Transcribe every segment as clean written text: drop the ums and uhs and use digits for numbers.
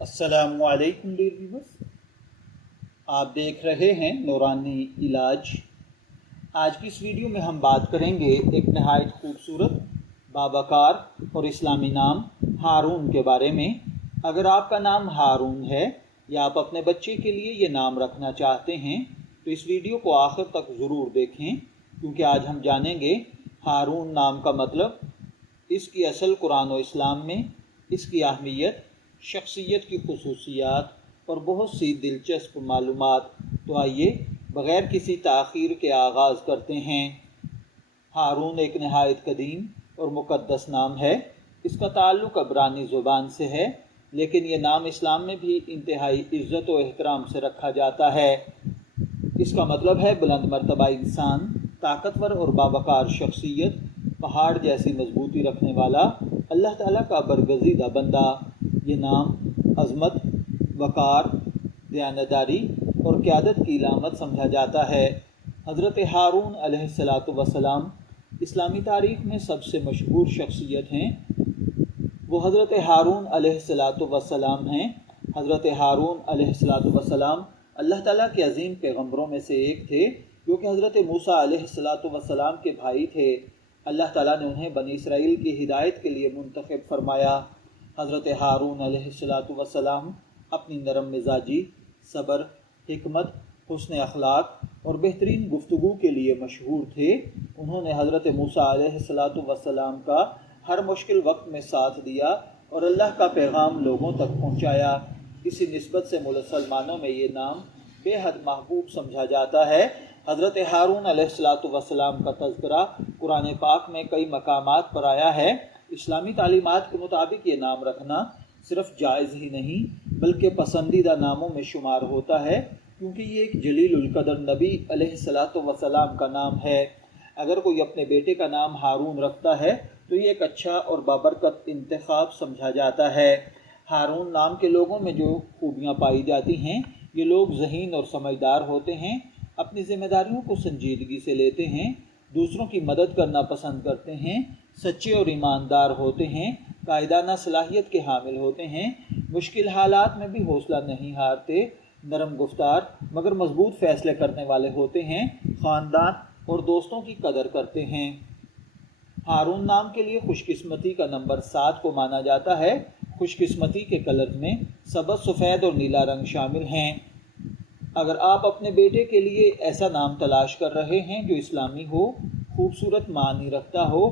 السلام علیکم dear viewers, آپ دیکھ رہے ہیں نورانی علاج۔ آج کی اس ویڈیو میں ہم بات کریں گے ایک نہایت خوبصورت، باوقار اور اسلامی نام ہارون کے بارے میں۔ اگر آپ کا نام ہارون ہے یا آپ اپنے بچے کے لیے یہ نام رکھنا چاہتے ہیں تو اس ویڈیو کو آخر تک ضرور دیکھیں، کیونکہ آج ہم جانیں گے ہارون نام کا مطلب، اس کی اصل قرآن و اسلام میں، اس کی اہمیت، شخصیت کی خصوصیات اور بہت سی دلچسپ معلومات۔ تو آئیے بغیر کسی تاخیر کے آغاز کرتے ہیں۔ ہارون ایک نہایت قدیم اور مقدس نام ہے۔ اس کا تعلق عبرانی زبان سے ہے، لیکن یہ نام اسلام میں بھی انتہائی عزت و احترام سے رکھا جاتا ہے۔ اس کا مطلب ہے بلند مرتبہ انسان، طاقتور اور باوقار شخصیت، پہاڑ جیسی مضبوطی رکھنے والا، اللہ تعالیٰ کا برگزیدہ بندہ۔ یہ نام عظمت، وقار، دیانتداری اور قیادت کی علامت سمجھا جاتا ہے۔ حضرت ہارون علیہ السلام اسلامی تاریخ میں سب سے مشہور شخصیت ہیں۔ وہ حضرت ہارون علیہ السلام ہیں۔ حضرت ہارون علیہ السلام اللہ تعالیٰ کے عظیم پیغمبروں میں سے ایک تھے، جو کہ حضرت موسیٰ علیہ السلام کے بھائی تھے۔ اللہ تعالیٰ نے انہیں بنی اسرائیل کی ہدایت کے لیے منتخب فرمایا۔ حضرت ہارون علیہ السلام اپنی نرم مزاجی، صبر، حکمت، حسن اخلاق اور بہترین گفتگو کے لیے مشہور تھے۔ انہوں نے حضرت موسیٰ علیہ السلام کا ہر مشکل وقت میں ساتھ دیا اور اللہ کا پیغام لوگوں تک پہنچایا۔ اسی نسبت سے مسلمانوں میں یہ نام بے حد محبوب سمجھا جاتا ہے۔ حضرت ہارون علیہ السلام کا تذکرہ قرآن پاک میں کئی مقامات پر آیا ہے۔ اسلامی تعلیمات کے مطابق یہ نام رکھنا صرف جائز ہی نہیں بلکہ پسندیدہ ناموں میں شمار ہوتا ہے، کیونکہ یہ ایک جلیل القدر نبی علیہ السلام کا نام ہے۔ اگر کوئی اپنے بیٹے کا نام ہارون رکھتا ہے تو یہ ایک اچھا اور بابرکت انتخاب سمجھا جاتا ہے۔ ہارون نام کے لوگوں میں جو خوبیاں پائی جاتی ہیں، یہ لوگ ذہین اور سمجھدار ہوتے ہیں، اپنی ذمہ داریوں کو سنجیدگی سے لیتے ہیں، دوسروں کی مدد کرنا پسند کرتے ہیں، سچے اور ایماندار ہوتے ہیں، قائدانہ صلاحیت کے حامل ہوتے ہیں، مشکل حالات میں بھی حوصلہ نہیں ہارتے، نرم گفتار مگر مضبوط فیصلے کرنے والے ہوتے ہیں، خاندان اور دوستوں کی قدر کرتے ہیں۔ ہارون نام کے لیے خوش قسمتی کا نمبر 7 کو مانا جاتا ہے۔ خوش قسمتی کے کلرز میں سبز، سفید اور نیلا رنگ شامل ہیں۔ اگر آپ اپنے بیٹے کے لیے ایسا نام تلاش کر رہے ہیں جو اسلامی ہو، خوبصورت معنی رکھتا ہو،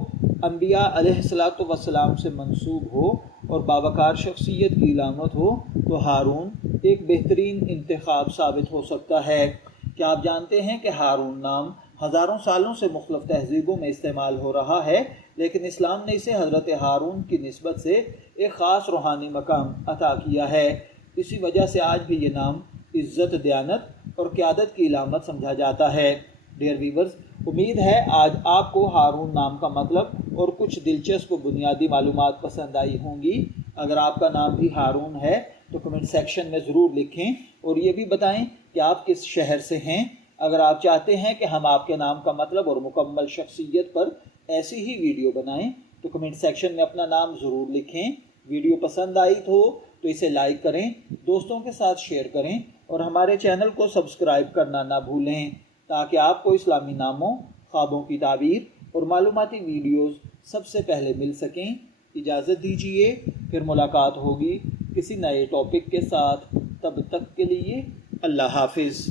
انبیاء علیہ السلام سے منسوب ہو اور باوقار شخصیت کی علامت ہو، تو ہارون ایک بہترین انتخاب ثابت ہو سکتا ہے۔ کیا آپ جانتے ہیں کہ ہارون نام ہزاروں سالوں سے مختلف تہذیبوں میں استعمال ہو رہا ہے، لیکن اسلام نے اسے حضرت ہارون کی نسبت سے ایک خاص روحانی مقام عطا کیا ہے۔ اسی وجہ سے آج بھی یہ نام عزت، دیانت اور قیادت کی علامت سمجھا جاتا ہے۔ ڈیئر ویورز، امید ہے آج آپ کو ہارون نام کا مطلب اور کچھ دلچسپ بنیادی معلومات پسند آئی ہوں گی۔ اگر آپ کا نام بھی ہارون ہے تو کمنٹ سیکشن میں ضرور لکھیں اور یہ بھی بتائیں کہ آپ کس شہر سے ہیں۔ اگر آپ چاہتے ہیں کہ ہم آپ کے نام کا مطلب اور مکمل شخصیت پر ایسی ہی ویڈیو بنائیں تو کمنٹ سیکشن میں اپنا نام ضرور لکھیں۔ ویڈیو پسند آئی تو اسے لائک کریں، دوستوں کے ساتھ شیئر کریں اور ہمارے چینل کو سبسکرائب کرنا نہ بھولیں، تاکہ آپ کو اسلامی ناموں، خوابوں کی تعبیر اور معلوماتی ویڈیوز سب سے پہلے مل سکیں۔ اجازت دیجیے، پھر ملاقات ہوگی کسی نئے ٹاپک کے ساتھ۔ تب تک کے لیے اللہ حافظ۔